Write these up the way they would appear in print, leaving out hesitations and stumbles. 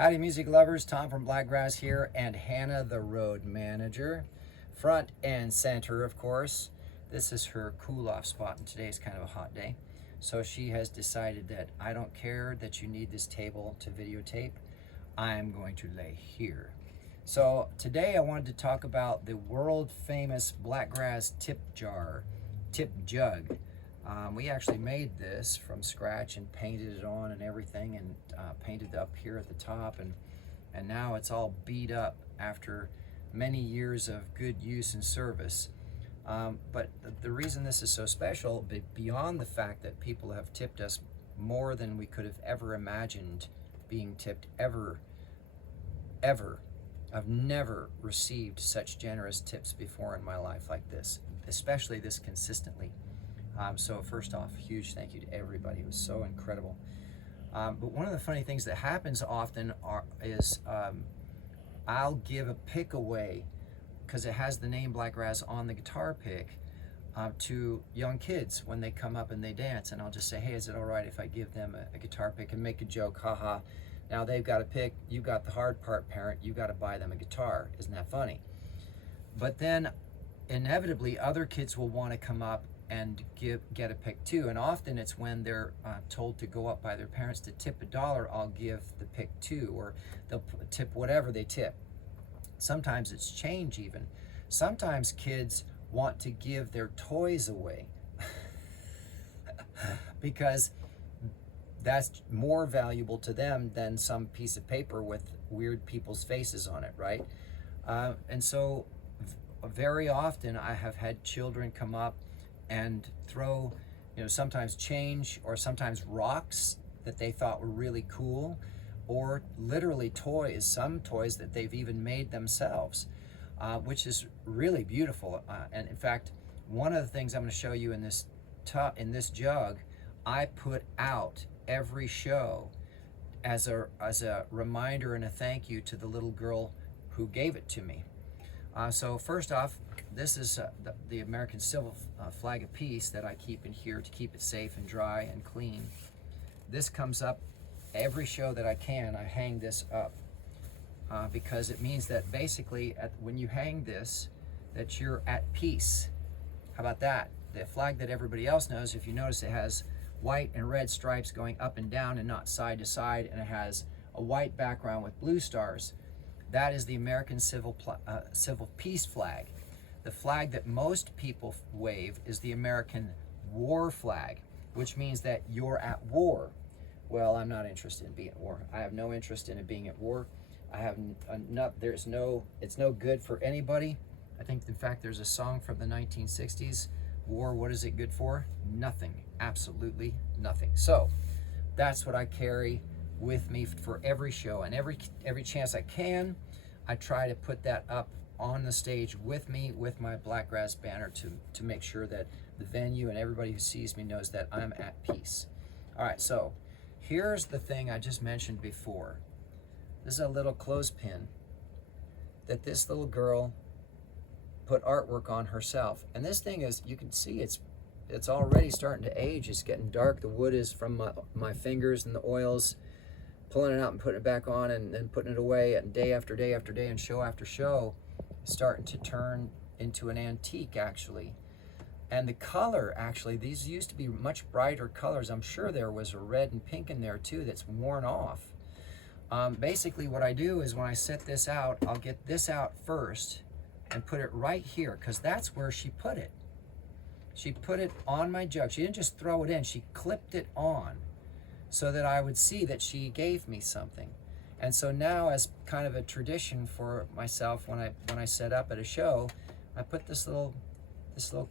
Howdy music lovers, Tom from Blakgraz here, and Hannah the road manager. Front and center, of course. This is her cool off spot, and today's kind of a hot day. So she has decided that I don't care that you need this table to videotape. I'm going to lay here. So today I wanted to talk about the world famous Blakgraz tip jug. We actually made this from scratch and painted it on and everything, and painted up here at the top, and now it's all beat up after many years of good use and service. But the reason this is so special, beyond the fact that people have tipped us more than we could have ever imagined being tipped ever. I've never received such generous tips before in my life like this, especially this consistently. So first off, huge thank you to everybody. It was so incredible. But one of the funny things that happens often is I'll give a pick away because it has the name Blakgraz on the guitar pick to young kids when they come up and they dance. And I'll just say, hey, is it all right if I give them a guitar pick and make a joke? Haha. Now they've got a pick. You got the hard part, parent. You got to buy them a guitar. Isn't that funny? But then inevitably other kids will want to come up and get a pick too, and often it's when they're told to go up by their parents to tip $1, I'll give the pick too, or they'll tip whatever they tip. Sometimes it's change even. Sometimes kids want to give their toys away because that's more valuable to them than some piece of paper with weird people's faces on it, right? And so very often I have had children come up and throw, sometimes change or sometimes rocks that they thought were really cool, or literally toys, some toys that they've even made themselves, which is really beautiful. And in fact, one of the things I'm going to show you in this jug, I put out every show as a reminder and a thank you to the little girl who gave it to me. So first off, this is the American civil flag of peace that I keep in here to keep it safe and dry and clean. This comes up every show that I can. I hang this up because it means that basically when you hang this, that you're at peace. How about that? The flag that everybody else knows, if you notice, it has white and red stripes going up and down and not side to side, and it has a white background with blue stars. That is the American civil peace flag. The flag that most people wave is the American war flag, which means that you're at war. Well, I'm not interested in being at war. I have no interest in it being at war. It's no good for anybody. I think, in fact, there's a song from the 1960s, war, what is it good for? Nothing, absolutely nothing. So that's what I carry with me for every show, and every chance I can, I try to put that up on the stage with me, with my Blakgraz banner, to make sure that the venue and everybody who sees me knows that I'm at peace. All right, so here's the thing I just mentioned before. This is a little clothespin that this little girl put artwork on herself, and this thing is, you can see it's already starting to age. It's getting dark. The wood is from my fingers and the oils, pulling it out and putting it back on, and then putting it away, and day after day after day and show after show, starting to turn into an antique actually. And the color, actually, these used to be much brighter colors. I'm sure there was a red and pink in there too that's worn off. Basically what I do is when I set this out, I'll get this out first and put it right here, because that's where she put it. She put it on my jug. She didn't just throw it in, she clipped it on so that I would see that she gave me something. And so now, as kind of a tradition for myself, when I set up at a show, I put this little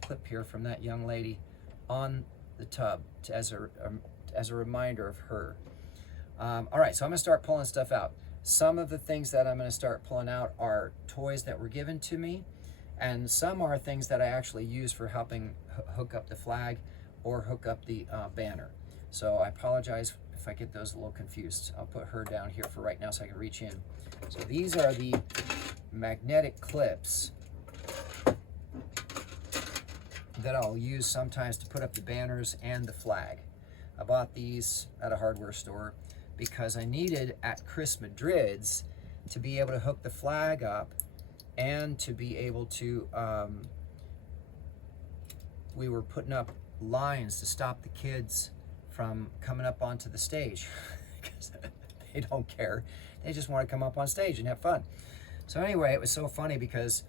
clip here from that young lady on the tub as a reminder of her. All right, so I'm gonna start pulling stuff out. Some of the things that I'm gonna start pulling out are toys that were given to me, and some are things that I actually use for helping hook up the flag or hook up the banner. So I apologize if I get those a little confused. I'll put her down here for right now so I can reach in. So these are the magnetic clips that I'll use sometimes to put up the banners and the flag. I bought these at a hardware store because I needed at Chris Madrid's to be able to hook the flag up and to be able to, we were putting up lines to stop the kids from coming up onto the stage because they don't care. They just want to come up on stage and have fun. So anyway, it was so funny because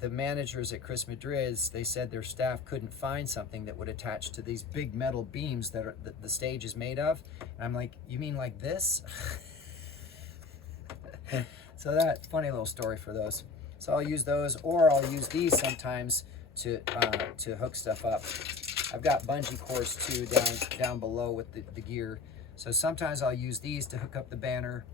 the managers at Chris Madrid's, they said their staff couldn't find something that would attach to these big metal beams that the stage is made of. And I'm like, you mean like this? So that funny little story for those. So I'll use those, or I'll use these sometimes to hook stuff up. I've got bungee cords too down below with the gear. So sometimes I'll use these to hook up the banner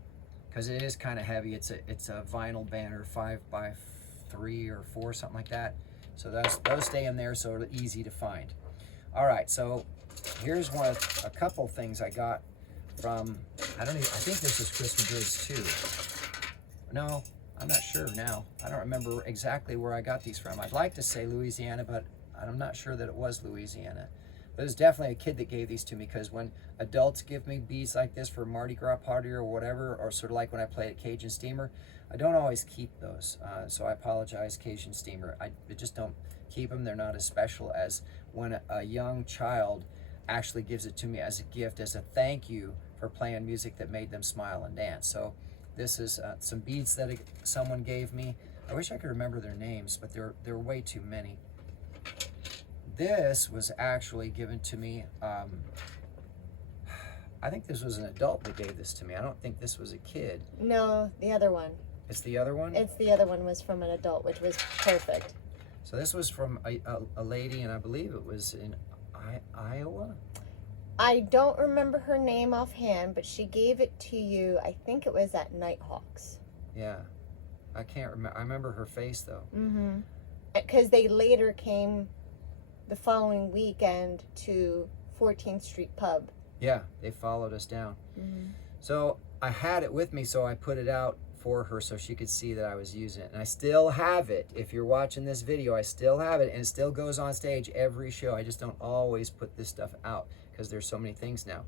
because it is kind of heavy. It's a vinyl banner, 5x3 or 4, something like that. So those stay in there, so it's easy to find. All right, so here's a couple things I got from, I think this is Chris Madrid's too. No, I'm not sure now. I don't remember exactly where I got these from. I'd like to say Louisiana, but I'm not sure that it was Louisiana. But it was definitely a kid that gave these to me, because when adults give me beads like this for Mardi Gras party or whatever, or sort of like when I play at Cajun Steamer, I don't always keep those. So I apologize, Cajun Steamer. I just don't keep them. They're not as special as when a young child actually gives it to me as a gift, as a thank you for playing music that made them smile and dance. So this is some beads that someone gave me. I wish I could remember their names, but there are way too many. This was actually given to me. I think this was an adult that gave this to me. I don't think this was a kid. No, the other one. It's the other one? It's the other one was from an adult, which was perfect. So this was from a lady, and I believe it was in Iowa? I don't remember her name offhand, but she gave it to you. I think it was at Nighthawks. Yeah. I can't remember. I remember her face, though. Mm-hmm. Because they later came the following weekend to 14th Street Pub. Yeah, they followed us down. Mm-hmm. So I had it with me, so I put it out for her so she could see that I was using it. And I still have it. If you're watching this video, I still have it, and it still goes on stage every show. I just don't always put this stuff out because there's so many things now.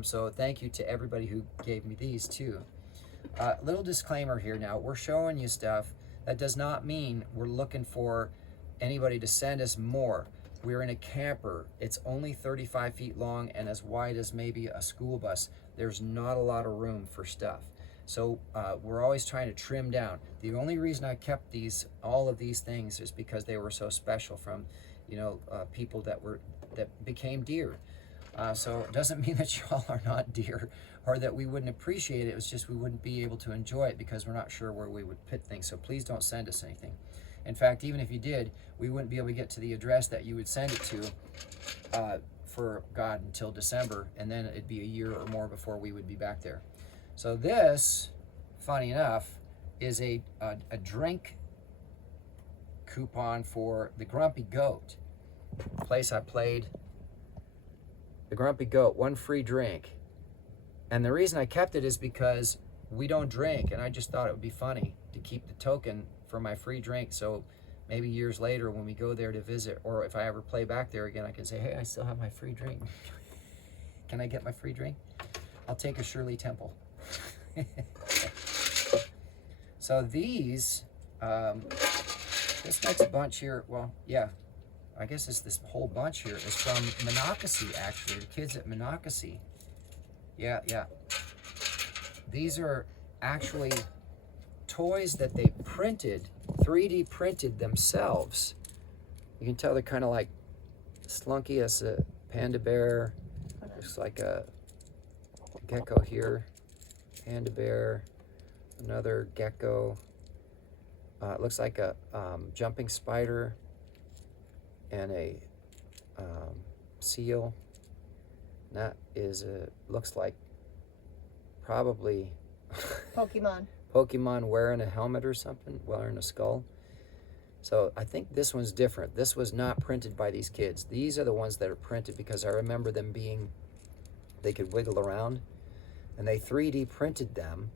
So thank you to everybody who gave me these too. Little disclaimer here now. We're showing you stuff. That does not mean we're looking for anybody to send us more. We're in a camper. It's only 35 feet long and as wide as maybe a school bus. There's not a lot of room for stuff. So we're always trying to trim down. The only reason I kept all of these things is because they were so special from, people that became dear. So it doesn't mean that y'all are not dear or that we wouldn't appreciate it. It's just we wouldn't be able to enjoy it because we're not sure where we would put things. So please don't send us anything. In fact, even if you did, we wouldn't be able to get to the address that you would send it to for God until December, and then it'd be a year or more before we would be back there. So this, funny enough, is a drink coupon for the Grumpy Goat, place I played. The Grumpy Goat, 1 free drink. And the reason I kept it is because we don't drink, and I just thought it would be funny to keep the token for my free drink, so maybe years later when we go there to visit, or if I ever play back there again, I can say, hey, I still have my free drink. Can I get my free drink? I'll take a Shirley Temple. So these, this next bunch here, well, yeah, I guess it's this whole bunch here is from Monocacy, actually, the kids at Monocacy. Yeah. These are actually toys that they printed, 3D printed themselves. You can tell they're kind of like Slunky as a panda bear. Looks like a gecko here. Panda bear, another gecko. It looks like a jumping spider and a seal. That looks like probably Pokemon wearing a helmet or something, wearing a skull. So I think this one's different. This was not printed by these kids. These are the ones that are printed because I remember them they could wiggle around, and they 3D printed them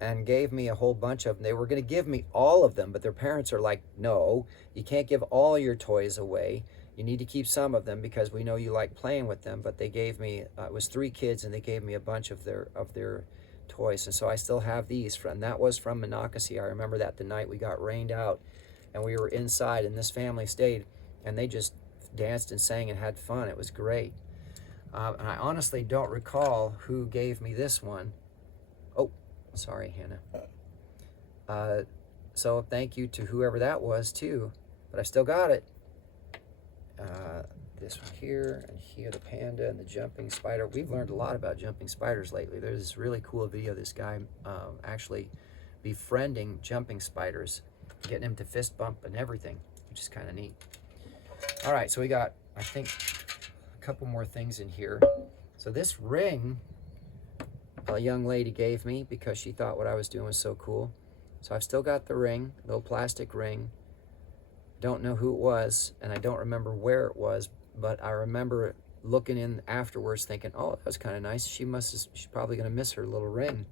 and gave me a whole bunch of them. They were going to give me all of them, but their parents are like, no, you can't give all your toys away. You need to keep some of them because we know you like playing with them. But they gave me, it was 3 kids, and they gave me a bunch of their toys. And so I still have these. And that was from Monocacy. I remember that the night we got rained out and we were inside, and this family stayed, and they just danced and sang and had fun. It was great. And I honestly don't recall who gave me this one. Oh, sorry, Hannah. So thank you to whoever that was too, but I still got it. This one here, and here, the panda and the jumping spider. We've learned a lot about jumping spiders lately. There's this really cool video of this guy actually befriending jumping spiders, getting him to fist bump and everything, which is kind of neat. All right, so we got, I think, a couple more things in here. So this ring, a young lady gave me because she thought what I was doing was so cool. So I've still got the ring, little plastic ring. Don't know who it was, and I don't remember where it was, but I remember looking in afterwards thinking, oh, that was kind of nice. She's probably gonna miss her little ring.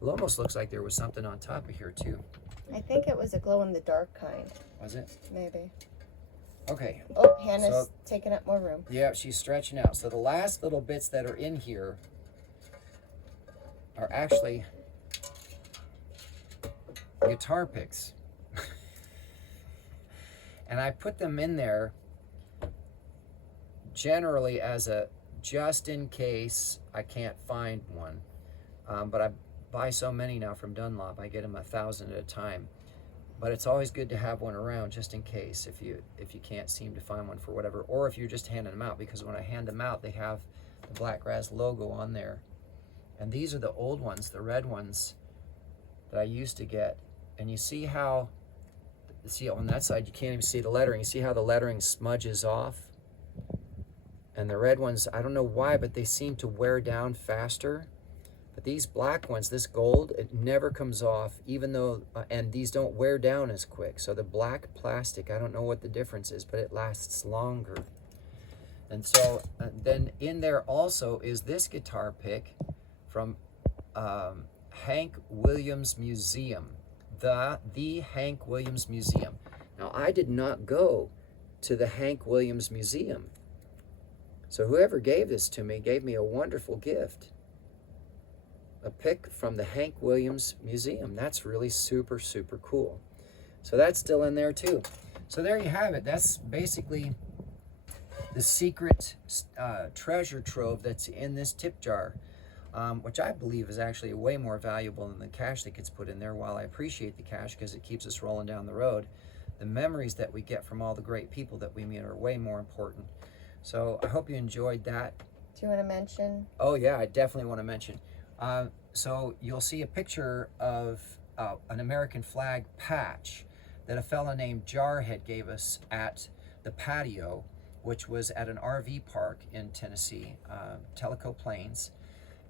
It almost looks like there was something on top of here too. I think it was a glow-in-the-dark kind. Was it? Maybe. Okay. Oh, Hannah's taking up more room. Yeah, she's stretching out. So the last little bits that are in here are actually guitar picks. And I put them in there generally as a just in case I can't find one. But I buy so many now from Dunlop, I get them 1,000 at a time. But it's always good to have one around just in case if you can't seem to find one for whatever, or if you're just handing them out, because when I hand them out, they have the Blakgraz logo on there. And these are the old ones, the red ones that I used to get. And you see how, on that side you can't even see the lettering. You see how the lettering smudges off? And the red ones, I don't know why, but they seem to wear down faster. But these black ones, this gold, it never comes off, even though, and these don't wear down as quick. So the black plastic, I don't know what the difference is, but it lasts longer. And so then in there also is this guitar pick from Hank Williams Museum, the Hank Williams Museum. Now I did not go to the Hank Williams Museum. So whoever gave this to me gave me a wonderful gift. A pick from the Hank Williams Museum. That's really super, super cool. So that's still in there too. So there you have it. That's basically the secret treasure trove that's in this tip jar, which I believe is actually way more valuable than the cash that gets put in there. While I appreciate the cash because it keeps us rolling down the road, the memories that we get from all the great people that we meet are way more important. So I hope you enjoyed that. Do you want to mention? Oh yeah, I definitely want to mention. So you'll see a picture of an American flag patch that a fella named Jarhead gave us at the patio, which was at an RV park in Tennessee, Tellico Plains.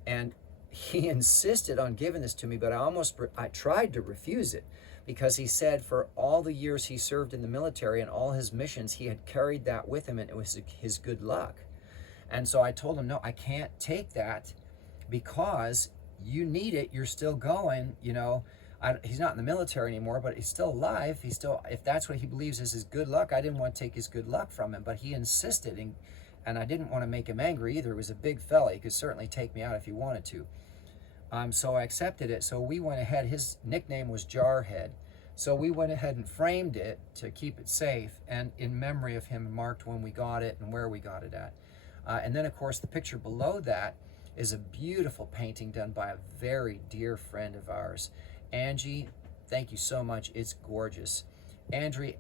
And he insisted on giving this to me, but I tried to refuse it because he said for all the years he served in the military and all his missions, he had carried that with him and it was his good luck. And so I told him, no, I can't take that because you need it. You're still going, you know. He's not in the military anymore, but he's still alive. He's still, if that's what he believes is his good luck, I didn't want to take his good luck from him, but he insisted, and I didn't want to make him angry either. He was a big fella. He could certainly take me out if he wanted to. So I accepted it. So we went ahead. His nickname was Jarhead. So we went ahead and framed it to keep it safe and in memory of him, marked when we got it and where we got it at. And then, of course, the picture below that is a beautiful painting done by a very dear friend of ours. Angie, thank you so much. It's gorgeous. Angie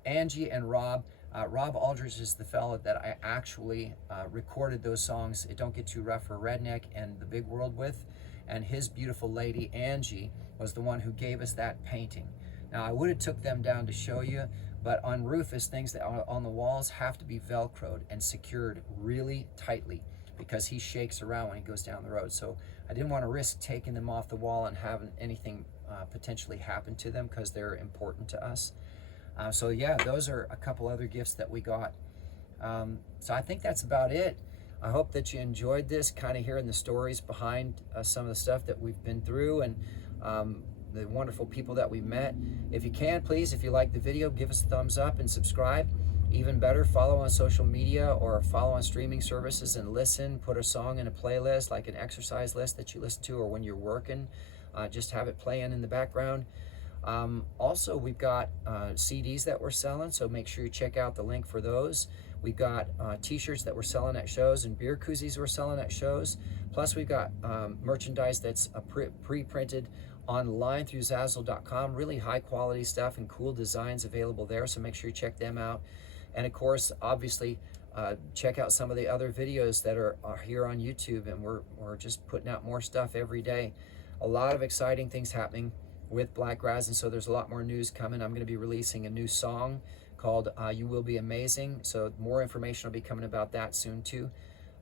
and Rob. Rob Aldridge is the fellow that I actually recorded those songs, It Don't Get Too Rough for Redneck and The Big World with. And his beautiful lady, Angie, was the one who gave us that painting. Now, I would have took them down to show you, but on Rufus, things that are on the walls have to be Velcroed and secured really tightly because he shakes around when he goes down the road. So I didn't want to risk taking them off the wall and having anything potentially happen to them because they're important to us. So yeah, those are a couple other gifts that we got. So I think that's about it. I hope that you enjoyed this, kind of hearing the stories behind some of the stuff that we've been through and the wonderful people that we met. If you can, please, if you like the video, give us a thumbs up and subscribe. Even better, follow on social media or follow on streaming services and listen. Put a song in a playlist, like an exercise list that you listen to, or when you're working, just have it playing in the background. Also, we've got CDs that we're selling, so make sure you check out the link for those. We've got t-shirts that we're selling at shows and beer koozies we're selling at shows. Plus, we've got merchandise that's pre-printed online through Zazzle.com. Really high quality stuff and cool designs available there, so make sure you check them out. And of course, obviously, check out some of the other videos that are here on YouTube, and we're just putting out more stuff every day. A lot of exciting things happening with Blakgraz, and so there's a lot more news coming. I'm going to be releasing a new song called You Will Be Amazing, so more information will be coming about that soon too.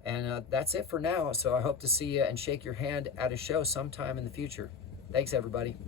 And that's it for now, so I hope to see you and shake your hand at a show sometime in the future. Thanks, everybody.